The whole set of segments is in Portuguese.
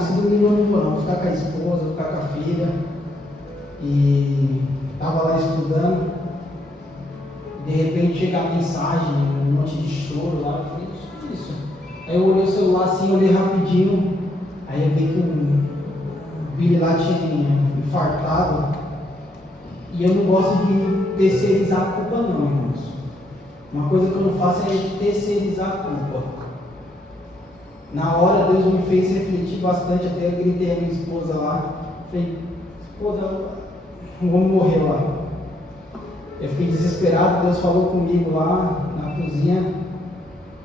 esse domingo eu não vou não, vou ficar com a esposa, vou ficar com a filha. E estava lá estudando. De repente chega a mensagem, um monte de choro lá. Eu falei, isso. Aí eu olhei o celular assim, olhei rapidinho. Aí eu vi que o Billy lá tinha infartado. E eu não gosto de terceirizar a culpa não, irmãos. Uma coisa que eu não faço é terceirizar a culpa. Na hora Deus me fez refletir bastante, até eu gritei a minha esposa lá. Falei, esposa, o homem morreu lá. Eu fiquei desesperado, Deus falou comigo lá na cozinha.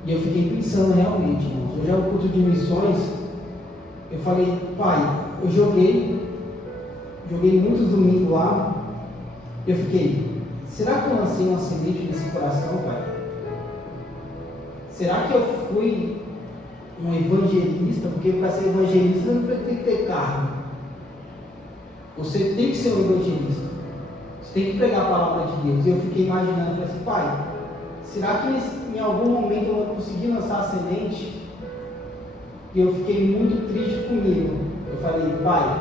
E eu fiquei pensando realmente, irmãos. Hoje é o culto de missões. Eu falei, pai, eu joguei muitos domingos lá. Eu fiquei, será que eu lancei uma semente nesse coração, pai? Será que eu fui um evangelista? Porque para ser evangelista você não tem que ter carne. Você tem que ser um evangelista. Você tem que pregar a palavra de Deus. E eu fiquei imaginando, falei assim, pai, será que em algum momento eu vou conseguir lançar a semente? E eu fiquei muito triste comigo. Eu falei, pai,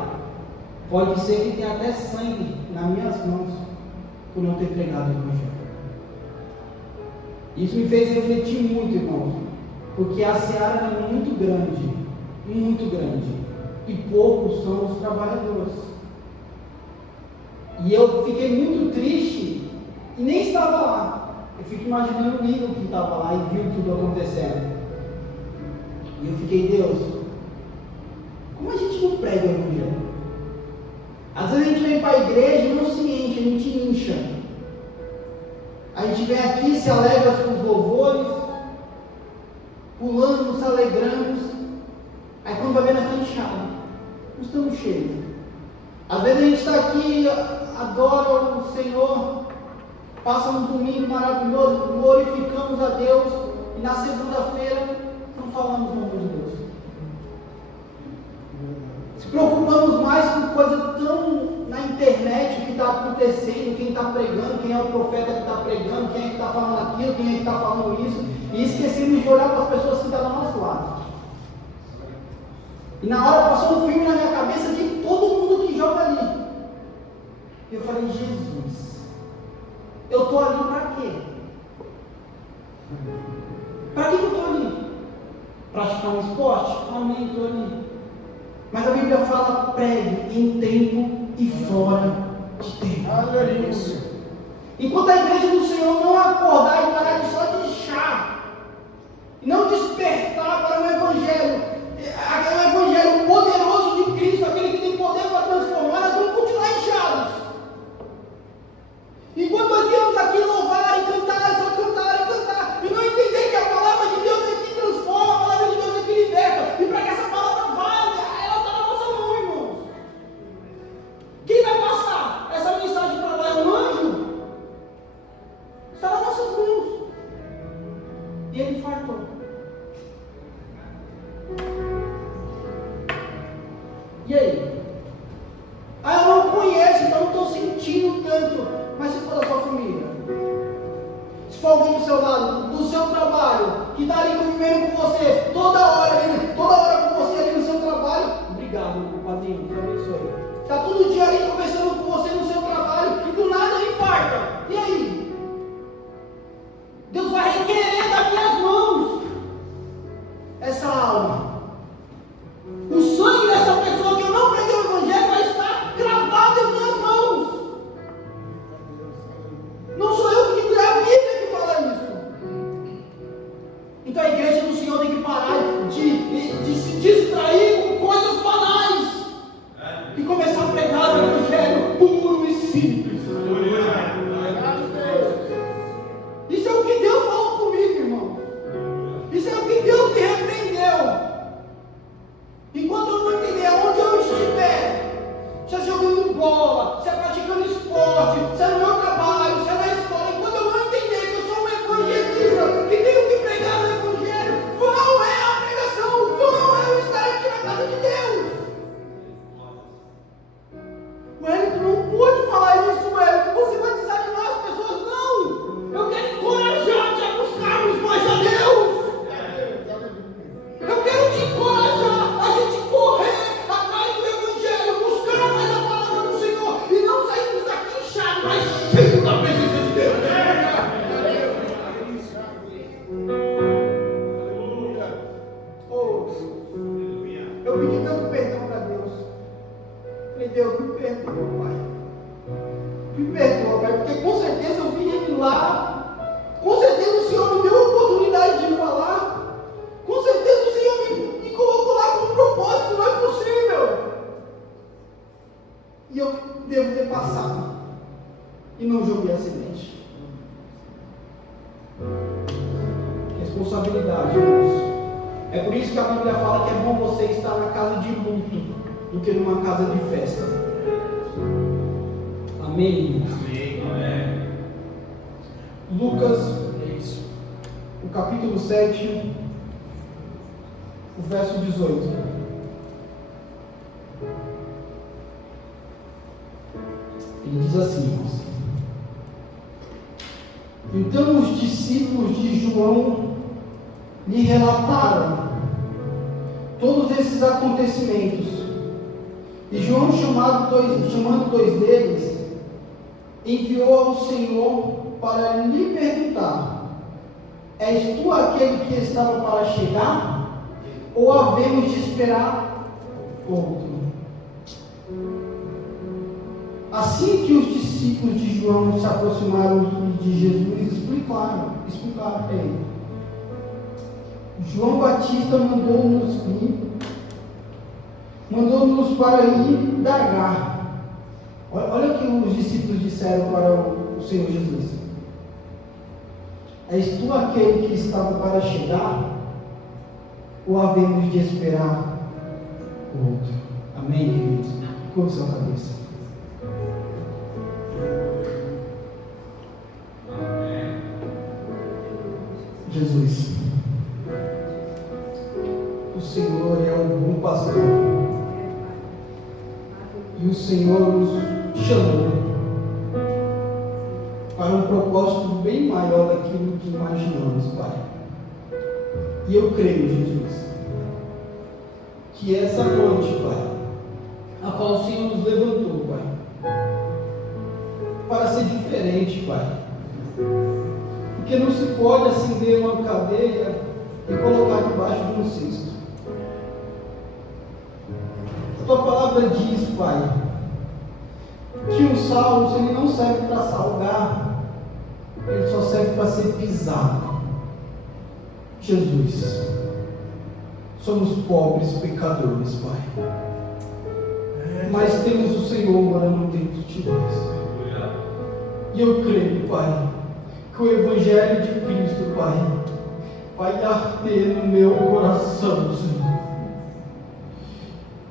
pode ser que tenha até sangue nas minhas mãos por não ter pregado o evangelho. Isso me fez refletir muito, irmãos, porque a seara é muito grande, e poucos são os trabalhadores. E eu fiquei muito triste e nem estava lá. Eu fico imaginando o Igor que estava lá e viu tudo acontecendo. E eu fiquei, Deus, como a gente não prega o evangelho? Às vezes a gente vem para a igreja e não se enche, a gente incha. A gente vem aqui, se alegra com os louvores, pulando, nos alegramos. Aí quando vai ver, nós estamos inchados, nós estamos cheios. Às vezes a gente está aqui, adora o Senhor, passa um domingo maravilhoso, glorificamos a Deus, e na segunda-feira não falamos o nome de Deus. Se preocupamos mais com coisa tão na internet, o que está acontecendo, quem está pregando, quem é o profeta que está pregando, quem é que está falando aquilo, quem é que está falando isso, e esquecemos de olhar para as pessoas que estão do nosso lado. E na hora passou um filme na minha cabeça de todo mundo que joga ali. E eu falei, Jesus, eu estou ali para quê? Para que eu estou ali? Praticar um esporte? Amém, estou ali. Mas a Bíblia fala, pregue em tempo e fora de tempo. Aleluia. Enquanto a igreja do Senhor não acordar e parar de só de chá, não despertar para o Evangelho, aquele Evangelho poderoso de Cristo, aquele que tem poder para transformar, nós vamos continuar inchados. Enquanto nós viemos aqui louvar e cantar, só cantar e cantar, e não entender que a palavra de Deus é que transforma, a palavra de Deus é que liberta, e para que essa palavra valha, ela está na nossa mão, irmãos. Quem vai passar essa mensagem para lá? É um anjo? Está nas nossas mãos. E ele fartou. E aí? Ah, eu não conheço, então não estou sentindo tanto. Mas se for da sua família, se for alguém do seu lado, do seu trabalho, que está ali convivendo com você, toda hora com você ali no seu trabalho, obrigado, padrinho, Deus abençoe. Está todo dia ali conversando com você no seu trabalho, e do nada ele infarta. E aí? Deus vai requerer das minhas mãos essa alma. O sangue dessa pessoa que eu não preguei o Evangelho vai estar cravado em minhas mãos. Não sou eu que digo, é a Bíblia que fala isso. Então a igreja do Senhor tem que parar de se distrair com coisas banais e começar a pregar o Evangelho puro e simples. Isso é o que Deus falou comigo, irmão. Isso é o que Deus me repreendeu. Enquanto eu não entender aonde eu estiver, se é jogando bola, se é praticando esporte, se é no meu trabalho, se é na escola, enquanto eu não entender que eu sou um evangelista, que tenho que pregar o Evangelho, vão é a pregação, vão é o estar responsabilidade, irmãos. É por isso que a Bíblia fala que é bom você estar na casa de luto do que numa casa de festa. Amém? Amém. Lucas, o capítulo 7, o verso 18. Ele diz assim, irmãos: então os discípulos de João lhe relataram todos esses acontecimentos. E João, chamando dois deles, enviou ao Senhor para lhe perguntar: és tu aquele que estava para chegar, ou havemos de esperar outro? Assim que os discípulos de João se aproximaram de Jesus, explicaram para ele: João Batista mandou-nos para ir indagar. Olha o que os discípulos disseram para o Senhor Jesus: és tu aquele que estava para chegar, ou havemos de esperar o outro? Amém, queridos? Curva sua cabeça. Amém. Jesus, o Senhor é o bom pastor, e o Senhor nos chamou para um propósito bem maior daquilo que imaginamos, Pai. E eu creio, Jesus, que essa noite, Pai, a qual o Senhor nos levantou, Pai, para ser diferente, Pai, porque não se pode acender uma cadeia e colocar debaixo de um cesto. A tua palavra diz, Pai, que um sal, ele não serve para salgar, ele só serve para ser pisado. Jesus, somos pobres pecadores, Pai, mas temos o Senhor morando dentro de nós. E eu creio, Pai, que o Evangelho de Cristo, Pai, vai arder no meu coração, Senhor.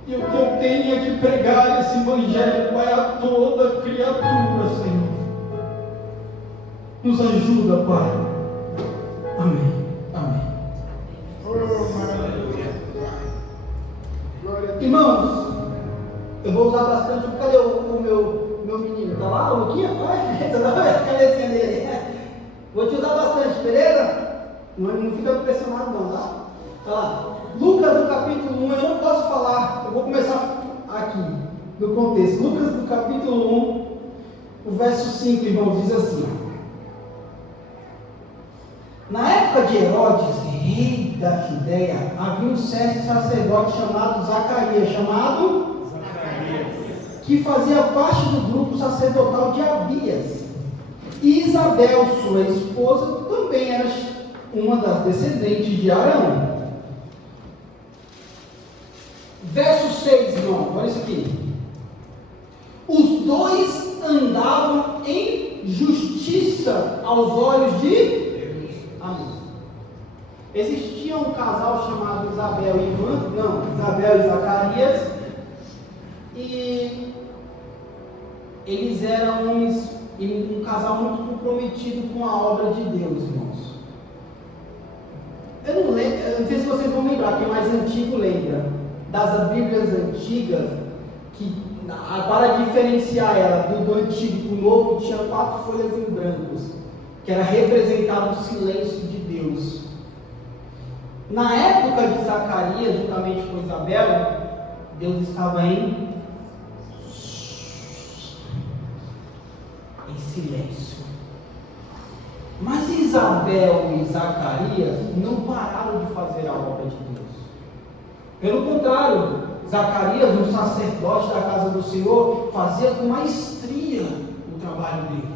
E o que eu tenho é que pregar esse Evangelho, Pai, a toda criatura, Senhor. Nos ajuda, Pai. Amém. Amém. Irmãos, eu vou usar bastante. Cadê o meu menino? Está lá, o Luquinha? Cadê esse dele? Vou te usar bastante, beleza? Não fica impressionado não, tá? Tá lá. Lucas, no capítulo 1, eu não posso falar, eu vou começar aqui, no contexto. Lucas, no capítulo 1, o verso 5, irmãos, diz assim: na época de Herodes, rei da Judéia, havia um certo sacerdote chamado Zacarias, que fazia parte do grupo sacerdotal de Abias. E Isabel, sua esposa, também era uma das descendentes de Arão. Verso 6, irmão, olha isso aqui. Os dois andavam em justiça aos olhos de Deus. Amém. Existia um casal chamado Isabel e Zacarias, e eles eram um casal muito comprometido com a obra de Deus, irmãos. Eu não sei se vocês vão lembrar, quem mais antigo lembra das Bíblias antigas, que para diferenciar ela do antigo para o novo, tinha 4 folhas em brancos, que era representado o silêncio de Deus. Na época de Zacarias, juntamente com Isabel, Deus estava em silêncio. Mas Isabel e Zacarias não pararam de fazer a obra de Deus. Pelo contrário, Zacarias, um sacerdote da casa do Senhor, fazia com maestria o trabalho dele.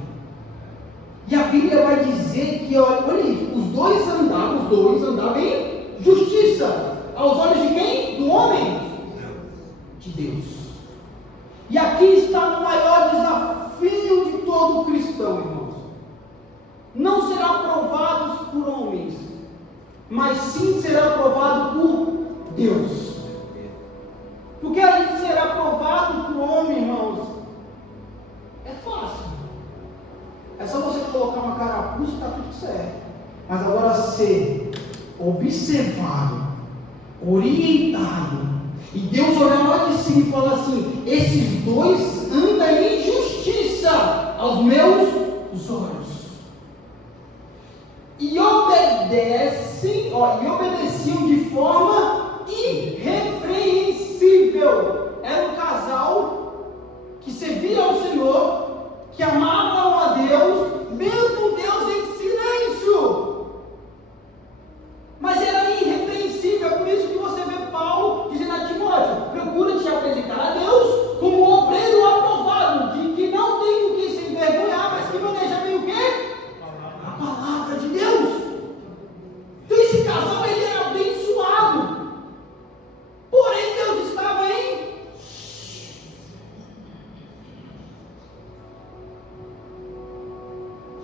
E a Bíblia vai dizer que, olha isso, os dois andavam em justiça. Aos olhos de quem? Do homem? De Deus. E aqui está o maior desafio de todo cristão, irmãos. Não será provados por homens, mas sim ser aprovado por Deus. Porque a gente ser aprovado por homem, irmãos, é fácil. É só você colocar uma carapuça e está tudo certo. Mas agora ser observado, orientado, e Deus olhar lá de cima e falar assim: esses dois andam em justiça aos meus olhos. E obedeciam de forma irrepreensível. Era um casal que servia ao Senhor, que amavam a Deus, mesmo Deus em silêncio. Mas era irrepreensível. É por isso que você vê Paulo dizendo a Timóteo: procura te apresentar a Deus como um obreiro aprovado, de que não tem o que se envergonhar, mas que maneja bem o quê? A palavra de Deus. Então esse casal, ele era abençoado. Porém Deus estava em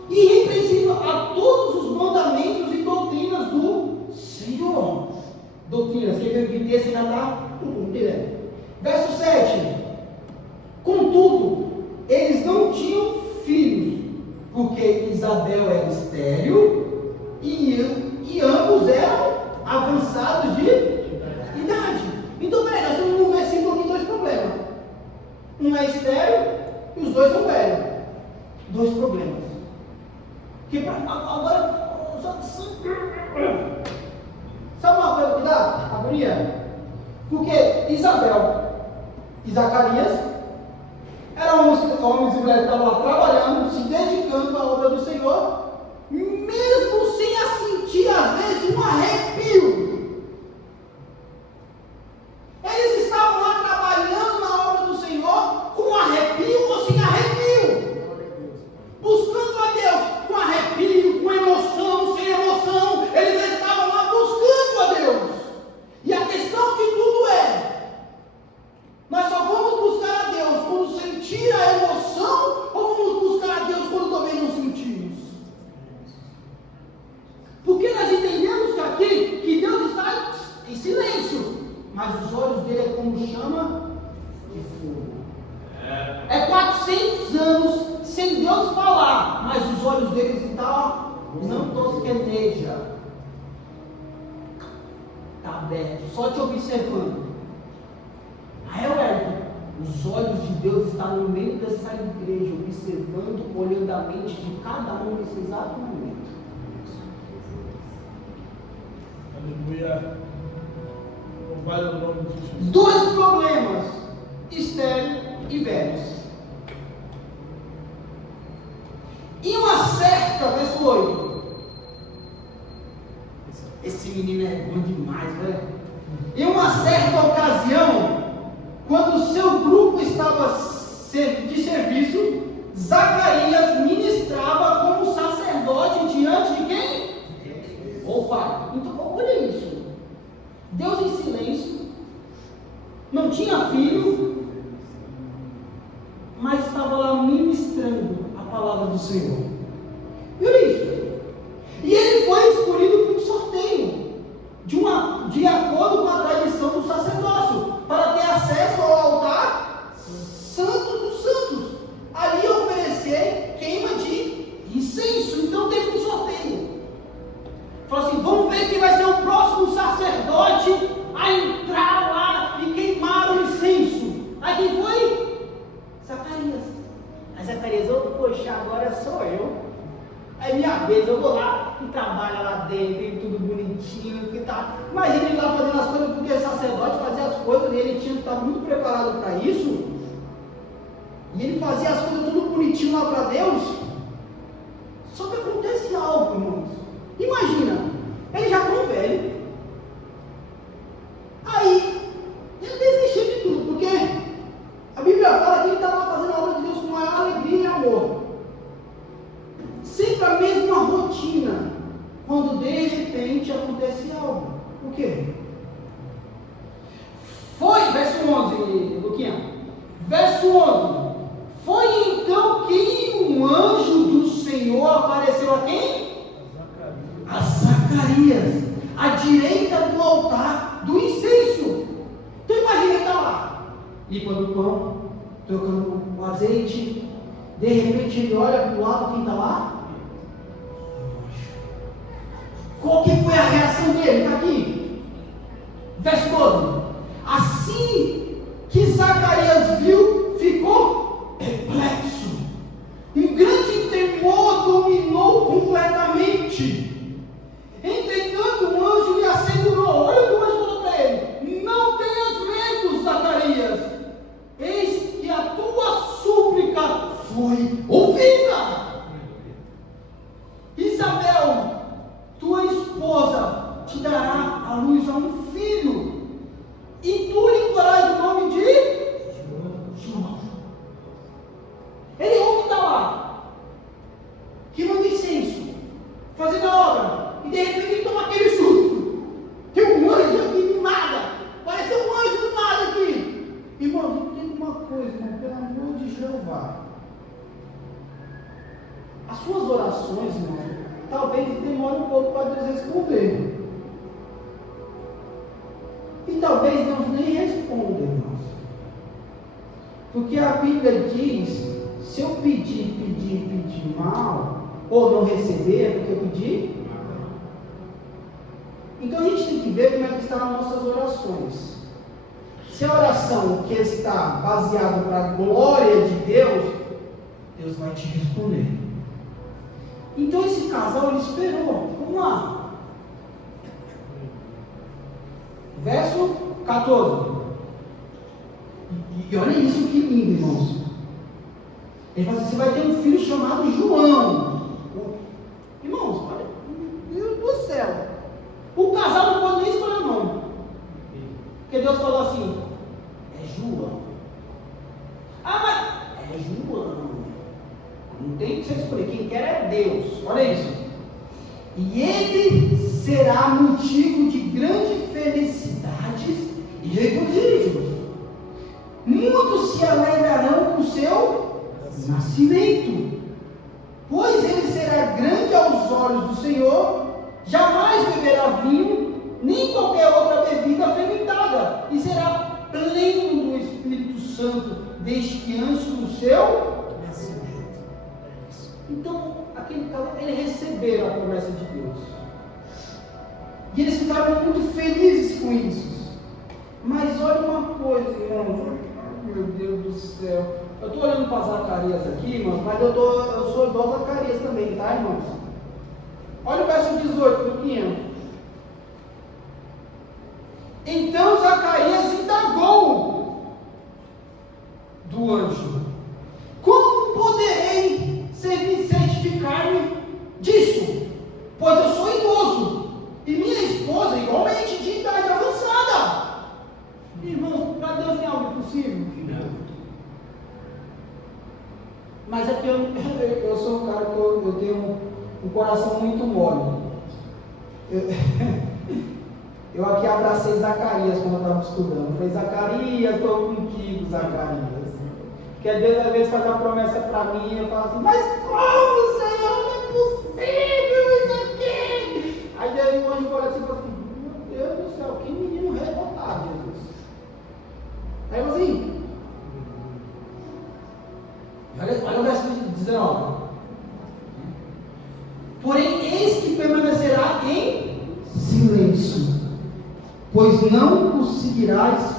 irrepreensível a todos os mandamentos e doutrinas do Senhor. Doutrinas, quem veio que esse ainda está? Verso 7. Contudo, eles não tinham filhos, porque Isabel era estéril e ambos eram avançados de idade. Então, peraí, nós temos um versículo aqui, dois problemas. Um é estéril e os dois são velhos. Dois problemas. Que agora, sabe uma coisa que dá? Agonia. Porque Isabel e Zacarias eram homens e mulheres que estavam lá trabalhando, se dedicando à obra do Senhor, mesmo sem sentir às vezes um arrepio. Eles estavam lá trabalhando na obra do Senhor com arrepio ou sem arrepio, buscando a Deus com arrepio, com emoção, sem emoção. Eles estavam lá buscando a Deus. E a questão de tudo é: nós só vamos buscar a Deus quando sentir a emoção, ou vamos buscar a Deus quando também não sentimos? Porque nós entendemos que aqui, que Deus está em silêncio, mas os olhos dele é como chama de fogo. É 400 anos sem Deus falar, mas os olhos dele estão, não tosqueneja, está aberto, só te observando. Aí eu ergo, os olhos de Deus estão no meio dessa igreja, observando, olhando a mente de cada um nesse exato momento. Aleluia. Louvado o nome de Jesus. Dois problemas: estéril e velhos. Em uma certa, verso 8. Esse menino é bom demais, velho. Em uma certa ocasião, quando o seu grupo estava de serviço, Zacarias ministrava como sacerdote diante de quem? Opa! Então, olha isso. Deus em silêncio, não tinha filho, mas estava lá ministrando a palavra do Senhor. E olha isso. E ele foi escolhido por um sorteio, de acordo com a tradição do sacerdócio, para ter acesso ao altar santo dos santos, ali oferecer queima de incenso. Então teve um sorteio. Falou assim: vamos ver quem vai ser o próximo sacerdote a entrar lá e queimar o incenso. Aí quem foi? Zacarias. Aí Zacarias: poxa, agora sou eu. É minha vez, eu vou lá e trabalho lá dentro, e tudo bonitinho, que tá. Imagina ele lá fazendo as coisas, porque sacerdote fazia as coisas, e ele tinha que estar muito preparado para isso. E ele fazia as coisas tudo bonitinho lá para Deus. Só que acontece algo, irmãos. Imagina, ele já tão velho. Aí, ele desistiu de tudo, porque a Bíblia fala que ele estava fazendo a obra de Deus com maior alegria e amor. Sempre a mesma rotina, quando de repente acontece algo. O quê? Foi, verso 11, Luquinha. Verso 11. Foi então que um anjo do Senhor apareceu a quem? A Zacarias, direita do altar do incenso. Então imagina ele está lá, limpando o pão, trocando o azeite. De repente ele olha para o lado, quem está lá? Qual que foi a reação dele? Está aqui, verso 12. Assim que Zacarias viu, ficou perplexo. Um grande temor dominou completamente. Entretanto, um anjo lhe assegurou. Olha o que o anjo falou para ele: não tenhas medo, Zacarias. Eis que a tua súplica foi ouvida. Isabel, tua esposa, te dará à luz a um filho, e tu lhe porás o nome de João. Ele ouve que está lá, queimando incenso, fazendo a obra, e de repente ele toma aquele susto. Tem um anjo aqui do nada, parece um anjo do nada aqui. Irmão, tem uma coisa, irmão, pelo amor de Jeová. As suas orações, irmão, talvez demore um pouco para Deus responder. E talvez Deus nem responda, irmãos. Porque a Bíblia diz: se eu pedir mal, ou não receber, é porque eu pedi. Então a gente tem que ver como é que estão as nossas orações. Se a oração que está baseada para a glória de Deus, Deus vai te responder. Então esse casal, ele esperou. Vamos lá. Verso 14. E olha isso que lindo, irmãos. Ele fala assim: você vai ter um filho chamado João. Irmãos, olha, Deus do céu. O casal não pode nem escolher o nome. Porque Deus falou assim: é João. Ah, mas é João. Não tem que você escolher, quem quer é Deus. Olha isso. E ele será motivo de grande felicidades e regozijos. Muitos se alegrarão com o seu nascimento, pois ele será grande aos olhos do Senhor, jamais beberá vinho, nem qualquer outra bebida fermentada, e será pleno do Espírito Santo, desde que antes do seu nascimento. Então, aquele casal, eles receberam a promessa de Deus. E eles ficaram muito felizes com isso. Mas olha uma coisa, irmãos. Meu Deus do céu. Eu estou olhando para Zacarias aqui, irmãos, mas eu sou igual a Zacarias também, tá, irmãos? Olha o verso 18 do 500. Então Zacarias indagou do anjo: como poderei certificar-me disso? Pois eu sou idoso e minha esposa igualmente de idade avançada. Irmãos, para Deus tem algo impossível? Não. Mas é que eu sou um cara que eu tenho um coração muito mole. Eu aqui abracei Zacarias quando eu estava estudando. Eu falei: Zacarias, estou contigo, Zacarias. Porque Deus às vezes faz uma promessa para mim e eu falo assim: mas como, Senhor? Não é possível isso aqui. Aí Deus, o anjo olha assim e fala assim: meu Deus do céu, que menino revoltado, Jesus. Aí eu assim, olha o verso 19. Porém, eis que permanecerá em silêncio, pois não conseguirás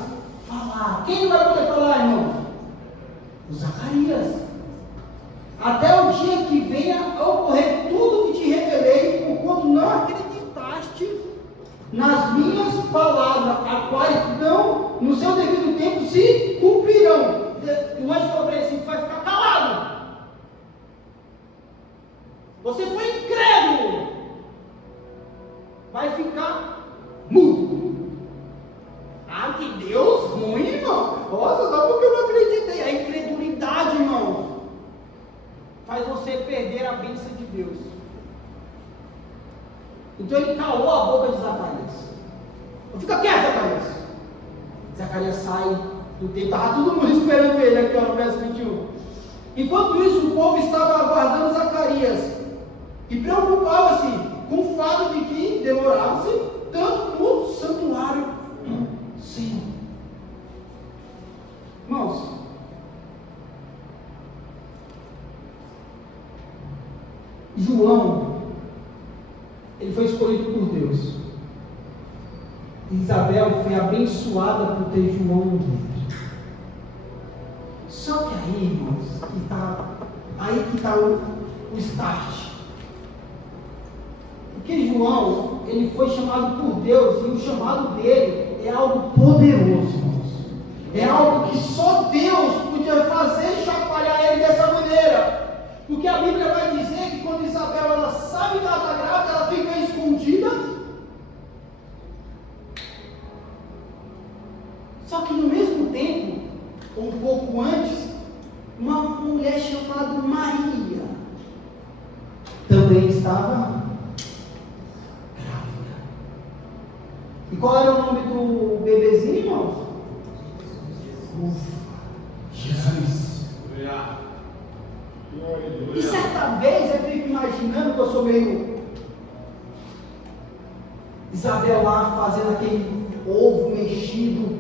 falar. Quem não vai poder falar, irmãos? O Zacarias. Até o dia que venha a ocorrer tudo que te revelei, porquanto não acreditaste nas minhas palavras, as quais não, no seu devido tempo, se cumprirão. O anjo falou para ele assim: tu vai ficar calado. Você foi incrédulo. Vai ficar mudo. Ah, que Deus ruim, irmão. Nossa, só porque eu não acreditei. A incredulidade, irmão, faz você perder a bênção de Deus. Então ele calou a boca de Zacarias. Fica quieto, Zacarias. Zacarias sai do templo. Estava todo mundo esperando ele aqui, ó, no verso 21. Enquanto isso, o povo estava aguardando Zacarias e preocupava-se com o fato de que demorava-se tanto Isabel foi abençoada por ter João no ventre. Só que aí, irmãos, aí que está o start. Porque João, ele foi chamado por Deus, e o chamado dele é algo poderoso, irmãos. É algo que só Deus podia fazer chacoalhar ele dessa maneira. Porque a Bíblia vai dizer que quando Isabel ela sabe que ela está grávida, ela fica escondida. Só que no mesmo tempo, ou um pouco antes, uma mulher chamada Maria também estava grávida. E qual era o nome do bebezinho, irmãos? Jesus. E certa vez eu fico imaginando que eu sou meio Isabel lá fazendo aquele ovo mexido.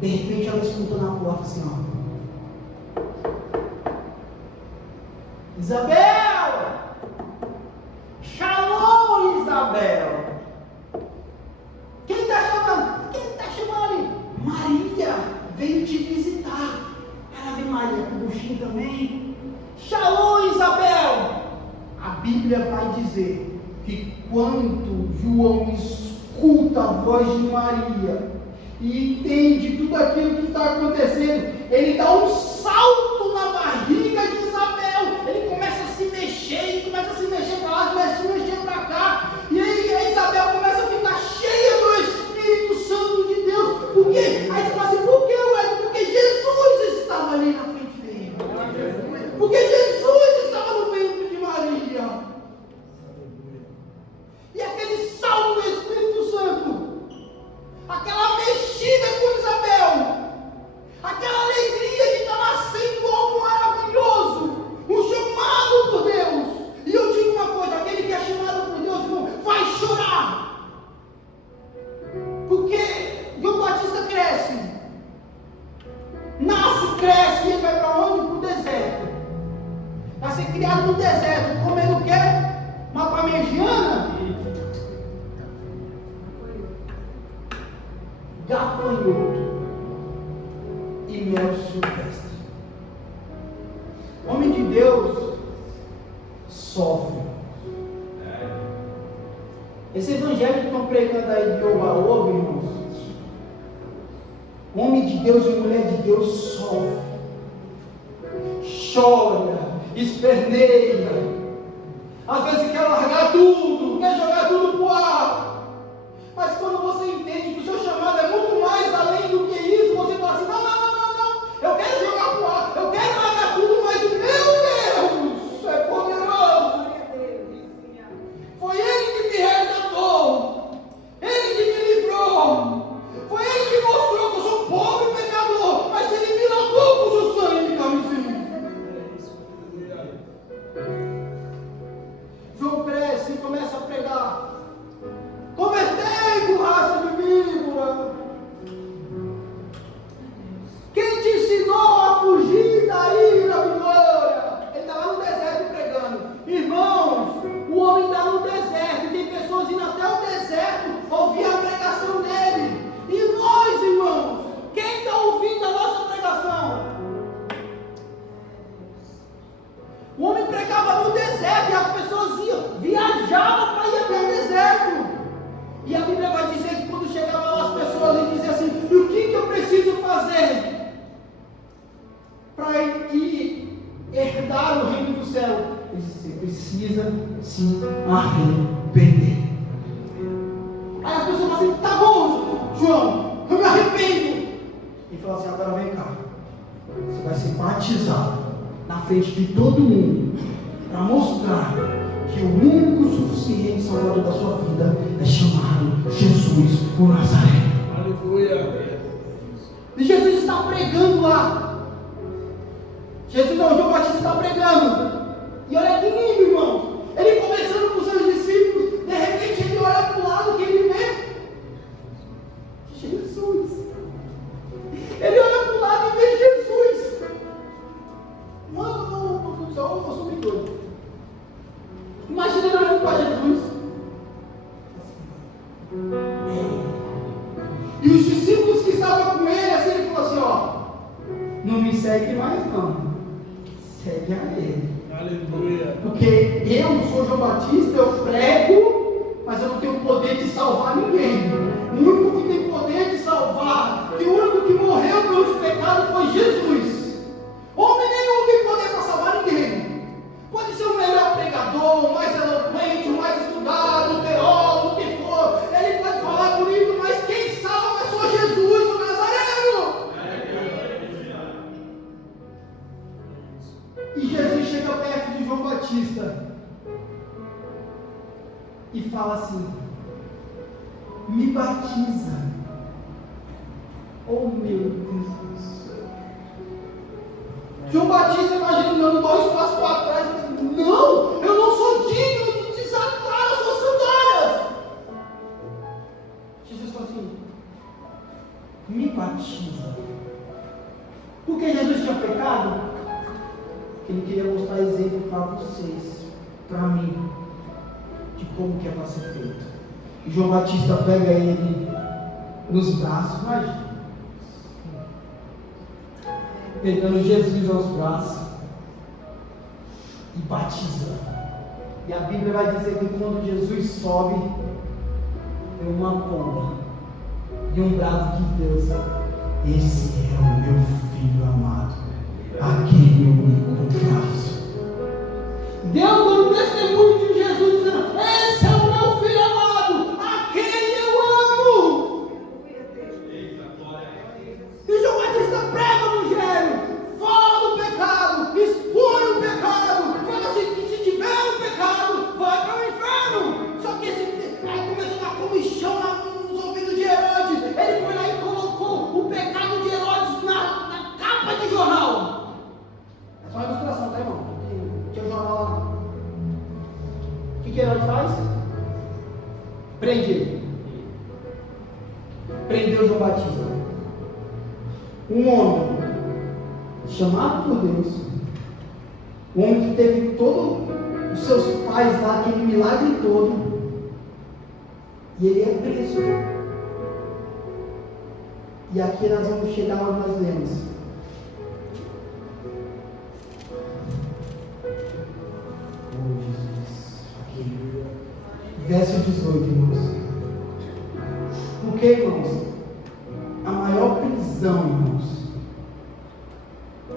De repente ela escuta na porta assim, ó. Isabel! Shalom, Isabel! Quem está chamando? Quem está chamando ali? Maria veio te visitar. Ela vem Maria com o buchinho também. Shalom, Isabel! A Bíblia vai dizer que quando João escuta a voz de Maria e entende tudo aquilo que está acontecendo, ele dá um salto na barriga de Isabel. Ele começa a se mexer, para lá, começa a se mexer para cá. E aí a Isabel começa a ficar cheia do Espírito Santo de Deus. Por quê? Aí você fala assim, por quê, ué? Porque Jesus estava ali na frente dele. Porque Jesus estava no ventre de Maria. E aquele salto do Espírito Santo, aquela mexida com Isabel, aquela alegria de estar nascendo algo maravilhoso, um chamado por Deus. E eu digo uma coisa, aquele que é chamado por Deus, irmão, vai chorar. Porque João Batista cresce, nasce, cresce, e ele vai para onde? Para o deserto. Vai ser criado no deserto, comendo o quê? Uma parmegiana? Gafanhoto e mel silvestre. Homem de Deus sofre. Esse evangelho que estão pregando aí de oba-oba, irmãos, homem de Deus e mulher de Deus sofre, chora, esperneia, às vezes quer largar tudo, quer jogar tudo pro ar. Mas quando você entende que o seu chamado é muito mais além do que isso, você fala assim, não, eu quero jogar pro ar, eu quero largar tudo, mas o meu Deus é poderoso. Foi Ele que me resgatou, Ele que me livrou, foi Ele que mostrou que eu sou pobre e pecador, mas Ele me lavou com o seu sangue de camisinha. João cresce e começa a pregar. Convertei com raça de víbora. Quem te ensinou a fugir da ira vindoura? Ele está lá no deserto pregando. Irmãos, o homem está no deserto. E tem pessoas indo até o deserto ouvir a pregação dele. E nós, irmãos, quem está ouvindo a nossa pregação? O homem pregava no deserto e as pessoas viajavam para ir até o deserto. E a Bíblia vai dizer que quando chegavam lá as pessoas e diziam assim, e o que eu preciso fazer para ir herdar o reino do céu? Você precisa se arrepender. Aí as pessoas falam assim, tá bom, João, eu me arrependo. E fala assim, agora vem cá, você vai ser batizado na frente de todo mundo, para mostrar que o único suficiente salvador da sua vida é chamado Jesus o Nazareno. Aleluia. E Jesus está pregando lá. João Batista está pregando. E olha que lindo, irmão. Ele conversando com seus discípulos, de repente ele olha para o lado que ele vê Jesus. Ele olha para o lado e vê Jesus. Mano, eu sou muito doido. Imagina ele olhando para Jesus. E os discípulos que estavam com ele, assim, ele falou assim, ó, não me segue mais não, segue a ele. Aleluia. Porque eu sou João Batista, eu prego, mas eu não tenho poder de salvar ninguém. O único que tem poder de salvar, que o único que morreu pelos pecados foi Jesus. Homem nenhum tem poder para salvar ninguém. Pode ser o melhor pregador, o mais eloquente, o mais estudado, o teólogo, o que for. Ele pode falar bonito, mas quem salva é só Jesus, o Nazareno. E Jesus chega perto de João Batista e fala assim: me batiza. Oh meu Deus do céu. João Batista imagina dando 2 passos para trás, não, eu não sou digno de desatar as suas sandálias. Jesus falou assim: me batiza. Porque Jesus tinha pecado? Porque ele queria mostrar exemplo para vocês, para mim, de como que é para ser feito. E João Batista pega ele nos braços, imagina, pegando Jesus aos braços e batiza. E a Bíblia vai dizer que quando Jesus sobe, é uma pomba e um brado de Deus: esse é o meu filho amado, a quem eu me comprazo. Deus dando testemunho de Jesus, dizendo: esse é o meu filho amado, a quem eu amo. E João Batista prega o evangelho, fala do pecado, expõe o pecado, fala assim: que se tiver o pecado, vai para o inferno. Só que aí começou a dar comichão nos ouvidos de Herodes. Ele foi lá e colocou o pecado de Herodes na capa de jornal. É só uma ilustração, tá, irmão? Tinha um jornal lá. O que Herodes faz? Prende ele. Prendeu João Batista. Um homem chamado por Deus, um homem que teve todos os seus pais lá, aquele milagre todo, e ele é preso. E aqui nós vamos chegar onde nós lemos. Oh Jesus, aqui. Verso 18, irmãos. Porque, irmãos, a maior prisão, irmãos,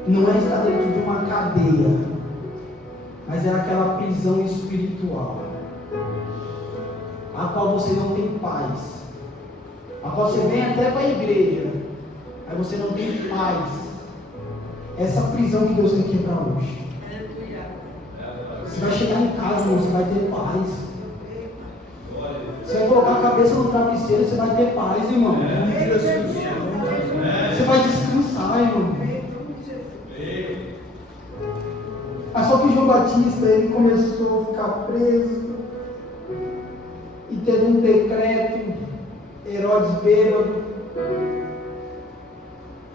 não é estar dentro de uma cadeia, mas é aquela prisão espiritual, a qual você não tem paz, a qual você vem até para a igreja, aí você não tem paz. Essa prisão que Deus quer quebrar hoje. Você vai chegar em casa, irmão, você vai ter paz. Você vai colocar a cabeça no travesseiro, você vai ter paz, irmão. Você vai descansar, irmão. Mas só que João Batista, ele começou a ficar preso. E teve um decreto. Herodes bêbado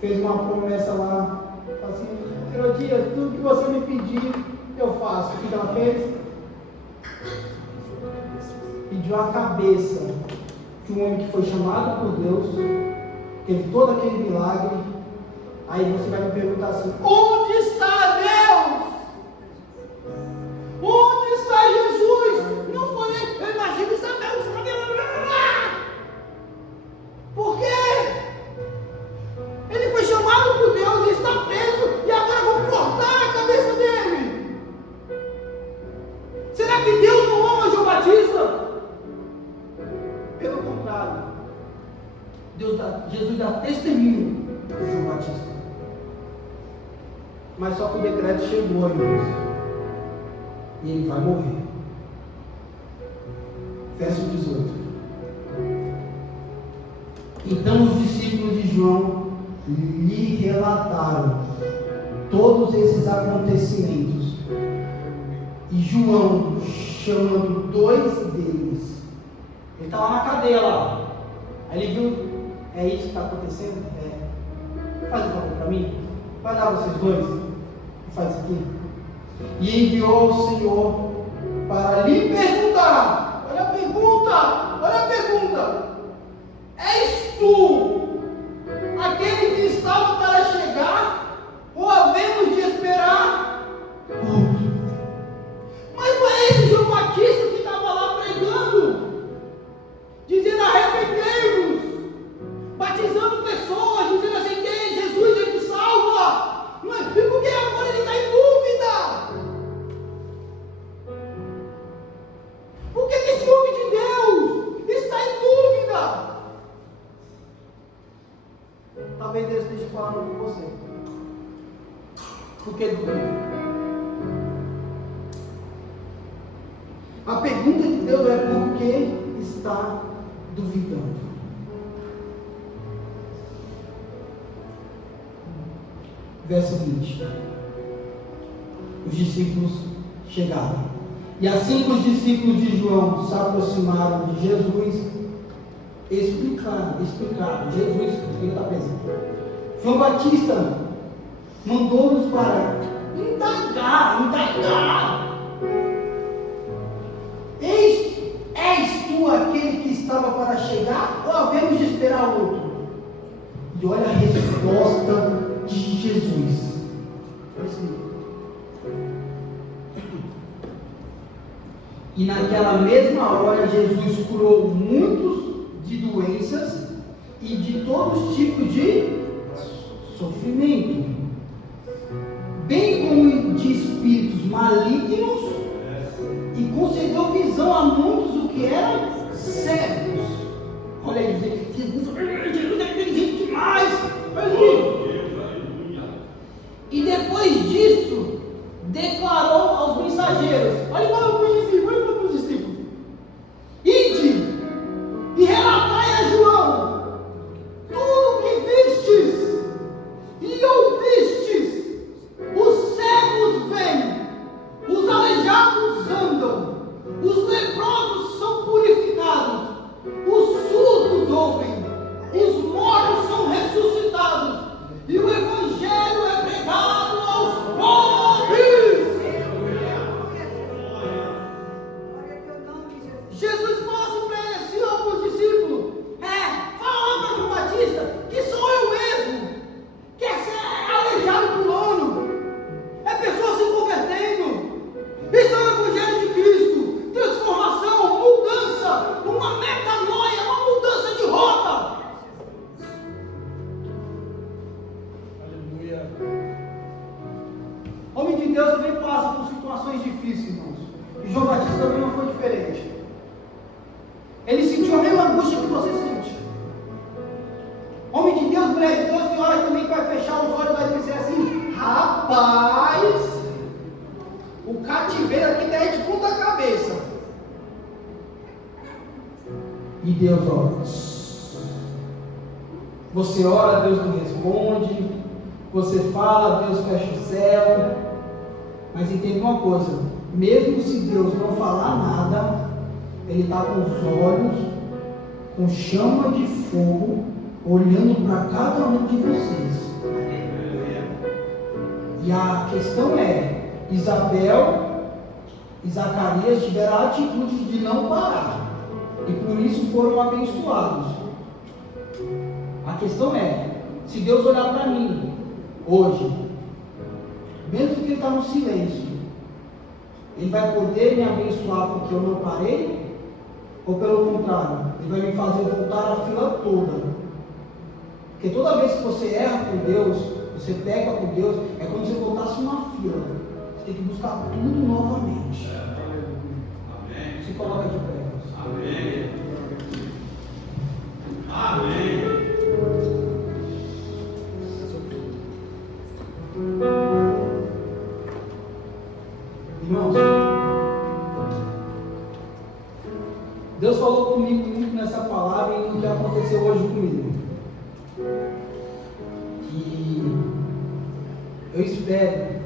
fez uma promessa lá. Assim: Herodias, tudo que você me pedir, eu faço. O que ela fez? Pediu a cabeça de um homem que foi chamado por Deus, teve todo aquele milagre. Aí você vai me perguntar assim: onde está Deus? Onde está Jesus? Não foi ele. Eu imagino Isabel dos cabelos lá. Por quê? Ele foi chamado por Deus e está preso, e agora vão cortar a cabeça dele. Será que Deus não ama João Batista? Pelo contrário, Jesus dá testemunho de João Batista. Mas só que o decreto chegou, irmãos, e ele vai morrer. Verso 18. Então os discípulos de João lhe relataram todos esses acontecimentos. E João, chamando 2 deles, ele estava na cadeia lá. Aí ele viu: é isso que está acontecendo? Faz um favor para mim. Vai dar vocês 2. Faz aqui. E enviou o Senhor para lhe perguntar. Olha a pergunta. És tu Porque duvida. A pergunta de Deus é por que está duvidando. Verso 20. Os discípulos chegaram. E assim que os discípulos de João se aproximaram de Jesus, explicaram. Jesus está presente. João Batista mandou-nos para indagar. És tu aquele que estava para chegar, ou havemos de esperar outro? E olha a resposta de Jesus. E naquela mesma hora Jesus curou muitos de doenças e de todos os tipos de sofrimento, bem como de espíritos malignos, e concedeu visão a muitos o que eram cegos. Olha aí, Jesus é inteligente demais. E depois disso, declarou aos mensageiros: olha para os discípulos: ide e relatai a João tudo o que vistes e ouvistes. Os cegos veem, os aleijados andam, os leprosos são purificados, os surdos ouvem, os mortos são ressuscitados, e o evangelho é pregado aos pobres. Jesus fala assim para ele, assim, ó, para os discípulos: fala para João Batista que sou eu mesmo, que é aleijado pulando, é pessoa se convertendo. Isso é o evangelho de Cristo, transformação, mudança, uma metanoia, uma mudança de rota. Aleluia. Homem de Deus também passa por situações difíceis, irmãos. E João Batista também não foi diferente. Ele sentiu a mesma angústia que você sente. Homem de Deus, mulher de Deus, tem hora também que vai fechar os olhos e vai dizer assim: rapaz, o cativeiro aqui daí de ponta cabeça. E Deus ora. Você ora, Deus não responde. Você fala, Deus fecha o céu. Mas entenda uma coisa: mesmo se Deus não falar nada, Ele está com os olhos, com chama de fogo, olhando para cada um de vocês. E a questão é: Isabel e Zacarias tiveram a atitude de não parar, e por isso foram abençoados. A questão é: se Deus olhar para mim hoje, mesmo que Ele está no silêncio, Ele vai poder me abençoar porque eu não parei? Ou pelo contrário, Ele vai me fazer voltar a fila toda? Porque toda vez que você erra com Deus, você peca com Deus, é como se voltasse uma fila. Você tem que buscar tudo novamente. Amém. Se coloca de pé. Amém. Amém. Irmãos, Deus falou comigo muito nessa palavra e no que aconteceu hoje comigo. E eu espero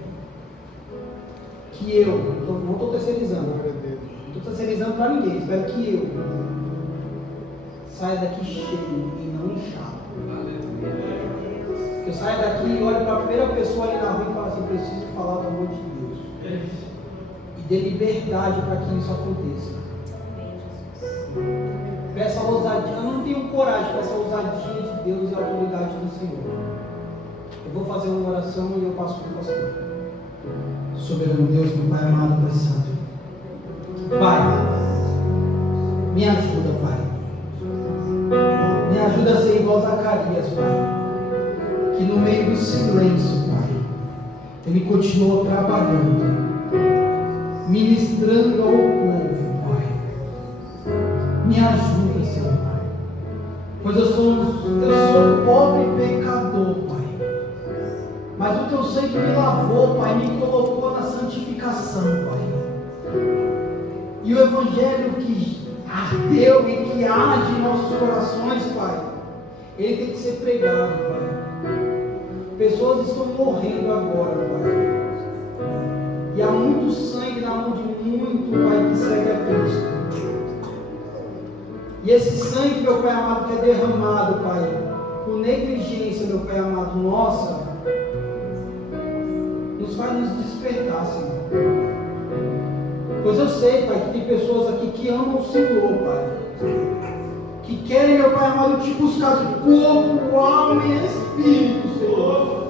que não estou terceirizando, não estou terceirizando para ninguém, espero que eu saia daqui cheio e não inchado. Que eu saia daqui e olhe para a primeira pessoa ali na rua e fale assim: preciso falar do amor de Deus. E dê liberdade para que isso aconteça. Peça a ousadia, eu não tenho coragem, peça a ousadia de Deus e a autoridade do Senhor. Eu vou fazer uma oração e eu passo para o pastor. Soberano Deus, meu Pai amado, Pai Santo. Pai, me ajuda, Pai. Me ajuda a ser igual a Zacarias, Pai. Que no meio do silêncio, Pai, Ele continuou trabalhando, ministrando ao povo, Pai. Me ajuda, Senhor, pois eu sou pobre pecador, Pai, mas Mas o teu sangue me lavou, Pai, me colocou na santificação, Pai. E o Evangelho que ardeu e que arde em nossos corações, Pai, ele tem que ser pregado, Pai. Pessoas estão morrendo agora, Pai. E há muito sangue na mão de muito, Pai, que segue a Cristo. E esse sangue, meu Pai amado, que é derramado, Pai, por negligência, meu Pai amado, nossa, nos faz nos despertar, Senhor. Pois eu sei, Pai, que tem pessoas aqui que amam o Senhor, Pai. Que querem, meu Pai amado, te buscar de corpo, alma e espírito, Senhor.